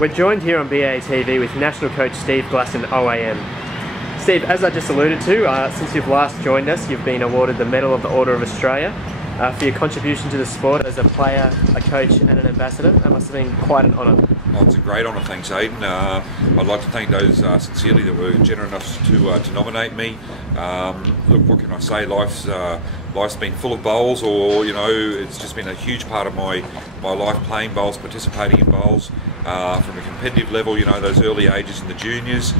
We're joined here on BATV with National Coach Steve Glasson OAM. Steve, as I just alluded to, since you've last joined us, you've been awarded the Medal of the Order of Australia for your contribution to the sport as a player, a coach and an ambassador. That must have been quite an honour. Oh, it's a great honour, thanks Aidan. I'd like to thank those sincerely that were generous enough to nominate me. Look, what can I say, life's been full of bowls, or it's just been a huge part of my life, playing bowls, participating in bowls. From a competitive level, those early ages in the juniors,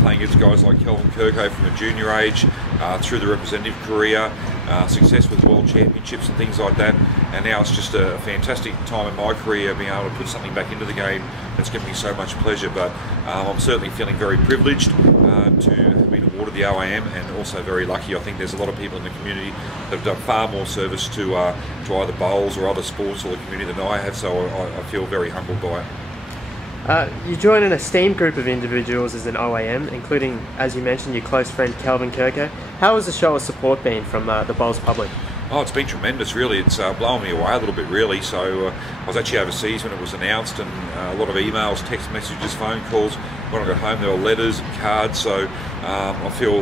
playing against guys like Kelvin Kirko from a junior age, through the representative career, success with world championships and things like that, and now it's just a fantastic time in my career being able to put something back into the game that's given me so much pleasure. But I'm certainly feeling very privileged to have been awarded the OAM, and also very lucky. I think there's a lot of people in the community that have done far more service to either bowls or other sports or the community than I have, so I feel very humbled by it. You join an esteemed group of individuals as an OAM, including, as you mentioned, your close friend Kelvin Kirko. How has the show of support been from the bowls public? Oh, it's been tremendous, really. It's blown me away a little bit, really. So I was actually overseas when it was announced, and a lot of emails, text messages, phone calls. When I got home, there were letters and cards. So I feel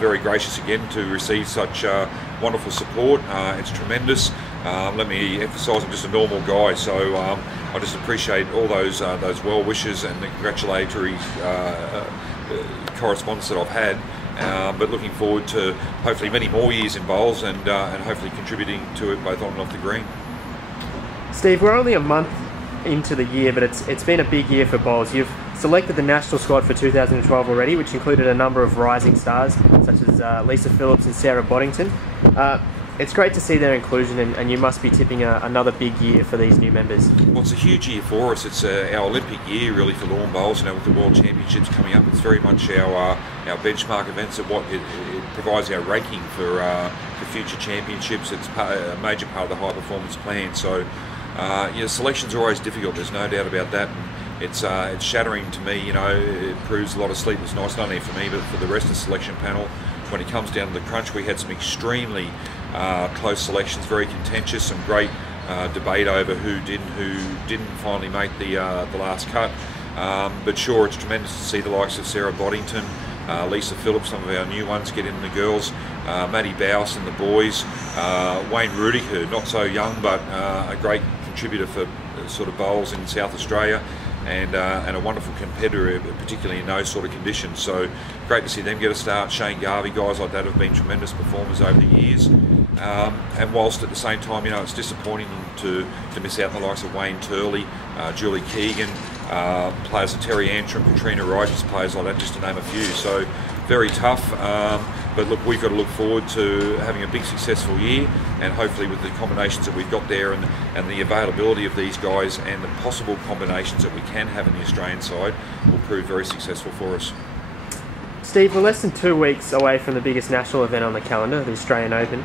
very gracious again to receive such wonderful support. It's tremendous. Let me emphasise, I'm just a normal guy, so I just appreciate all those well wishes and the congratulatory correspondence that I've had. But looking forward to hopefully many more years in bowls, and hopefully contributing to it both on and off the green. Steve, we're only a month into the year, but it's been a big year for bowls. You've selected the national squad for 2012 already, which included a number of rising stars such as Lisa Phillips and Sarah Boddington. It's great to see their inclusion, and you must be tipping another big year for these new members. Well, it's a huge year for us. It's our Olympic year, really, for lawn bowls. With the World Championships coming up, it's very much our benchmark events of what it provides our ranking for future championships. It's a major part of the high performance plan. So, selections are always difficult. There's no doubt about that. And it's shattering to me. It proves a lot of sleepless nights, not only for me but for the rest of the selection panel. When it comes down to the crunch, we had some extremely close selections, very contentious, some great debate over who didn't finally make the last cut. But sure, it's tremendous to see the likes of Sarah Boddington, Lisa Phillips, some of our new ones get in the girls, Maddie Bowes and the boys, Wayne Rudiger, not so young but a great contributor for sort of bowls in South Australia, and a wonderful competitor, particularly in those sort of conditions. So great to see them get a start. Shane Garvey, guys like that have been tremendous performers over the years. And whilst at the same time, it's disappointing to miss out on the likes of Wayne Turley, Julie Keegan, players like Terry Antrim, Katrina Righteous, players like that, just to name a few. So very tough. But look, we've got to look forward to having a big successful year, and hopefully with the combinations that we've got there, and the availability of these guys, and the possible combinations that we can have in the Australian side, will prove very successful for us. Steve, we're less than 2 weeks away from the biggest national event on the calendar, the Australian Open.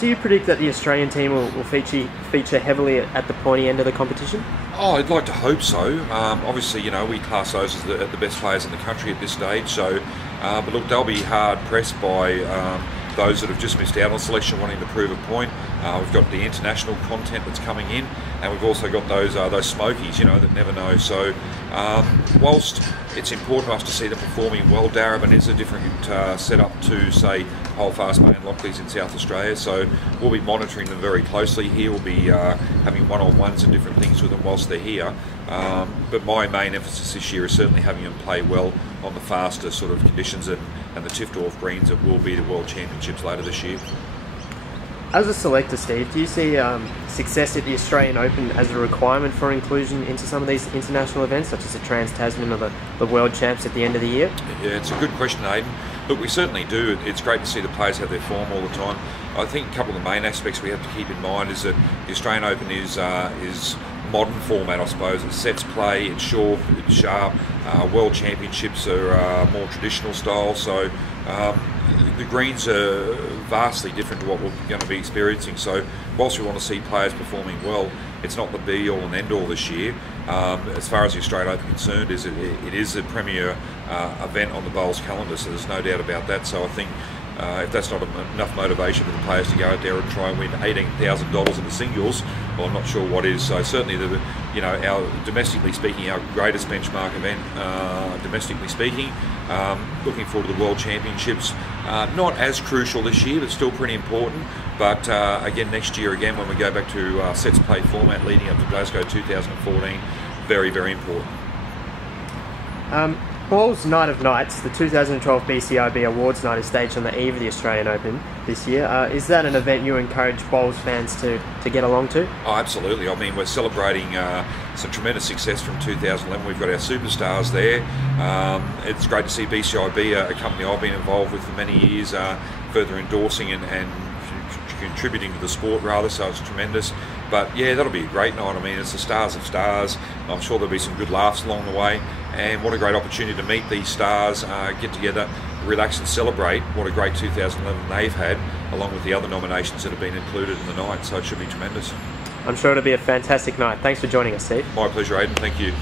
Do you predict that the Australian team will feature heavily at the pointy end of the competition? Oh, I'd like to hope so. Obviously, we class those as the best players in the country at this stage. So, but look, they'll be hard pressed by those that have just missed out on selection, wanting to prove a point. We've got the international content that's coming in, and we've also got those smokies, that never know. So, whilst it's important for us to see them performing well, Darabin is a different setup to, say, Holdfast Bay and Lockleys in South Australia. So we'll be monitoring them very closely here. We'll be having one-on-ones and different things with them whilst they're here. But my main emphasis this year is certainly having them play well on the faster sort of conditions and the Tiftdorf greens that will be the World Championships later this year. As a selector, Steve, do you see success at the Australian Open as a requirement for inclusion into some of these international events, such as the Trans-Tasman or the World Champs at the end of the year? Yeah, it's a good question, Aidan. Look, we certainly do. It's great to see the players have their form all the time. I think a couple of the main aspects we have to keep in mind is that the Australian Open is modern format, I suppose. It's sets play, it's short, it's sharp. World Championships are more traditional style, so the greens are vastly different to what we're going to be experiencing. So whilst we want to see players performing well, it's not the be-all and end-all this year. As far as the Australian Open is concerned, it is the premier event on the bowls calendar, so there's no doubt about that. So I think if that's not enough motivation for the players to go out there and try and win $18,000 in the singles, well, I'm not sure what is. So certainly, our domestically speaking, our greatest benchmark event, domestically speaking. Looking forward to the World Championships. Not as crucial this year, but still pretty important. But again, next year, when we go back to sets play format leading up to Glasgow 2014, very, very important. Ball's Night of Nights, the 2012 BCiB Awards Night, is staged on the eve of the Australian Open this year. Is that an event you encourage bowls fans to get along to? Oh, absolutely. I mean, we're celebrating some tremendous success from 2011. We've got our superstars there. It's great to see BCiB, a company I've been involved with for many years, further endorsing and contributing to the sport rather, so it's tremendous. But yeah, that'll be a great night. I mean, it's the stars of stars. I'm sure there'll be some good laughs along the way, and what a great opportunity to meet these stars, get together, relax and celebrate what a great 2011 they've had, along with the other nominations that have been included in the night, so it should be tremendous. I'm sure it'll be a fantastic night. Thanks for joining us, Steve. My pleasure, Aidan. Thank you.